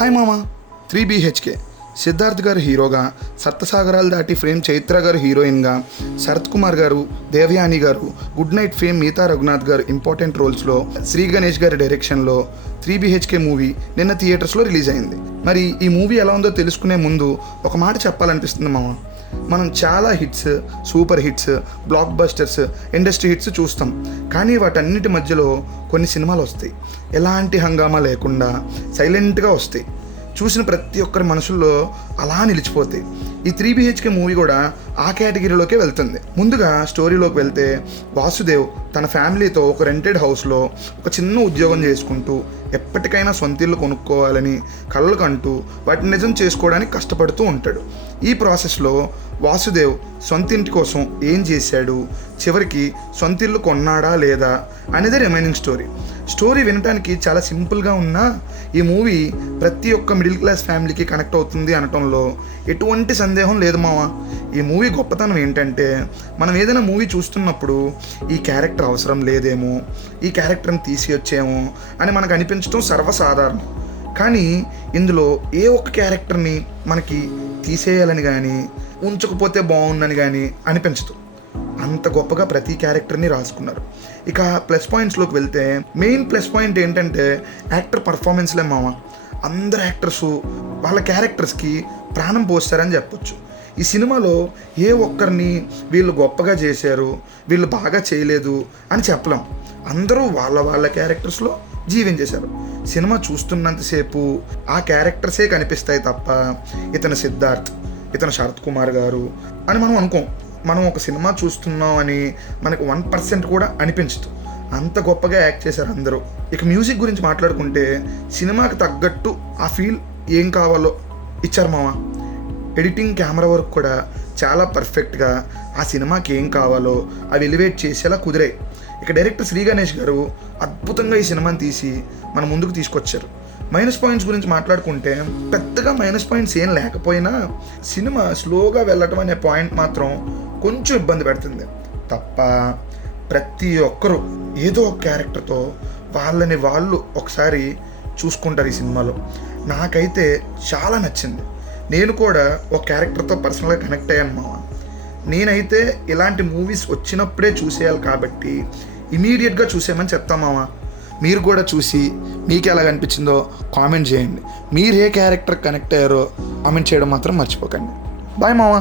Hi మామ. 3BHK Siddharth గారు హీరోగా, సప్తసాగరాలు దాటి ఫేమ్ చైత్ర గారు హీరోయిన్గా, శరత్ కుమార్ గారు, దేవయాని గారు, good night fame Meetha Raghunath గారు ఇంపార్టెంట్ రోల్స్లో, శ్రీ గణేష్ గారి డైరెక్షన్లో 3BHK మూవీ నిన్న థియేటర్స్లో రిలీజ్ అయింది. మరి ఈ మూవీ ఎలా ఉందో తెలుసుకునే ముందు ఒక మాట చెప్పాలనిపిస్తుంది మామ. మనం చాలా hits, super hits, black busters, industry hits చూస్తాం. కానీ వాటన్నిటి మధ్యలో కొన్ని సినిమాలు వస్తాయి, ఎలాంటి హంగామా లేకుండా సైలెంట్గా వస్తాయి. చూసిన ప్రతి ఒక్కరి మనసుల్లో అలా నిలిచిపోతాయి. ఈ 3BHK మూవీ కూడా ఆ కేటగిరీలోకే వెళ్తుంది. ముందుగా స్టోరీలోకి వెళ్తే, వాసుదేవ్ తన ఫ్యామిలీతో ఒక రెంటెడ్ హౌస్లో ఒక చిన్న ఉద్యోగం చేసుకుంటూ ఎప్పటికైనా సొంత ఇల్లు కొనుక్కోవాలని కలలు కంటూ వాటిని నిజం చేసుకోవడానికి కష్టపడుతూ ఉంటాడు. ఈ ప్రాసెస్లో వాసుదేవ్ సొంత ఇంటి కోసం ఏం చేశాడు, చివరికి సొంత ఇల్లు కొన్నాడా లేదా అనేది రిమైనింగ్ స్టోరీ వినడానికి చాలా సింపుల్గా ఉన్నా ఈ మూవీ ప్రతి ఒక్క మిడిల్ క్లాస్ ఫ్యామిలీకి కనెక్ట్ అవుతుంది అనటంలో ఎటువంటి సందేహం లేదు మావా. ఈ మూవీ గొప్పతనం ఏంటంటే, మనం ఏదైనా మూవీ చూస్తున్నప్పుడు ఈ క్యారెక్టర్ అవసరం లేదేమో, ఈ క్యారెక్టర్ని తీసివచ్చేమో అని మనకు అనిపించడం సర్వసాధారణం. కానీ ఇందులో ఏ ఒక్క క్యారెక్టర్ని మనకి తీసేయాలని కానీ, ఉంచకపోతే బాగుందని కానీ అనిపించదు. అంత గొప్పగా ప్రతి క్యారెక్టర్ని రాసుకున్నారు. ఇక ప్లస్ పాయింట్స్లోకి వెళ్తే, మెయిన్ ప్లస్ పాయింట్ ఏంటంటే యాక్టర్ పర్ఫార్మెన్స్లే మామ. అందరు యాక్టర్సు వాళ్ళ క్యారెక్టర్స్కి ప్రాణం పోస్తారని చెప్పొచ్చు. ఈ సినిమాలో ఏ ఒక్కరిని వీళ్ళు గొప్పగా చేశారు, వీళ్ళు బాగా చేయలేదు అని చెప్పలేం. అందరూ వాళ్ళ క్యారెక్టర్స్లో జీవించేశారు. సినిమా చూస్తున్నంతసేపు ఆ క్యారెక్టర్సే కనిపిస్తాయి తప్ప ఇతను సిద్ధార్థ్, ఇతను శరత్ కుమార్ గారు అని మనం అనుకోం. మనం ఒక సినిమా చూస్తున్నాం అని మనకు 1% కూడా అనిపించదు. అంత గొప్పగా యాక్ట్ చేశారు అందరూ. ఇక మ్యూజిక్ గురించి మాట్లాడుకుంటే, సినిమాకి తగ్గట్టు ఆ ఫీల్ ఏం కావాలో ఇచ్చారు మామ. ఎడిటింగ్, కెమెరా వర్క్ కూడా చాలా పర్ఫెక్ట్గా ఆ సినిమాకి ఏం కావాలో అవి ఎలివేట్ చేసేలా కుదిరాయి. ఇక డైరెక్టర్ శ్రీ గణేష్ గారు అద్భుతంగా ఈ సినిమాని తీసి మన ముందుకు తీసుకొచ్చారు. మైనస్ పాయింట్స్ గురించి మాట్లాడుకుంటే, పెద్దగా మైనస్ పాయింట్స్ ఏం లేకపోయినా సినిమా స్లోగా వెళ్ళటం అనే పాయింట్ మాత్రం కొంచెం ఇబ్బంది పెడుతుంది తప్ప, ప్రతి ఒక్కరూ ఏదో ఒక క్యారెక్టర్తో వాళ్ళని వాళ్ళు ఒకసారి చూసుకుంటారు ఈ సినిమాలో. నాకైతే చాలా నచ్చింది. నేను కూడా ఒక క్యారెక్టర్తో పర్సనల్గా కనెక్ట్ అయ్యాను మామ. నేనైతే ఇలాంటి మూవీస్ వచ్చినప్పుడే చూసేయాలి కాబట్టి ఇమీడియట్గా చూసేయమని చెప్తాం మామ. మీరు కూడా చూసి మీకు ఎలా అనిపించిందో కామెంట్ చేయండి. మీరు ఏ క్యారెక్టర్ కనెక్ట్ అయ్యారో కామెంట్ చేయడం మాత్రం మర్చిపోకండి. బాయ్ మామ.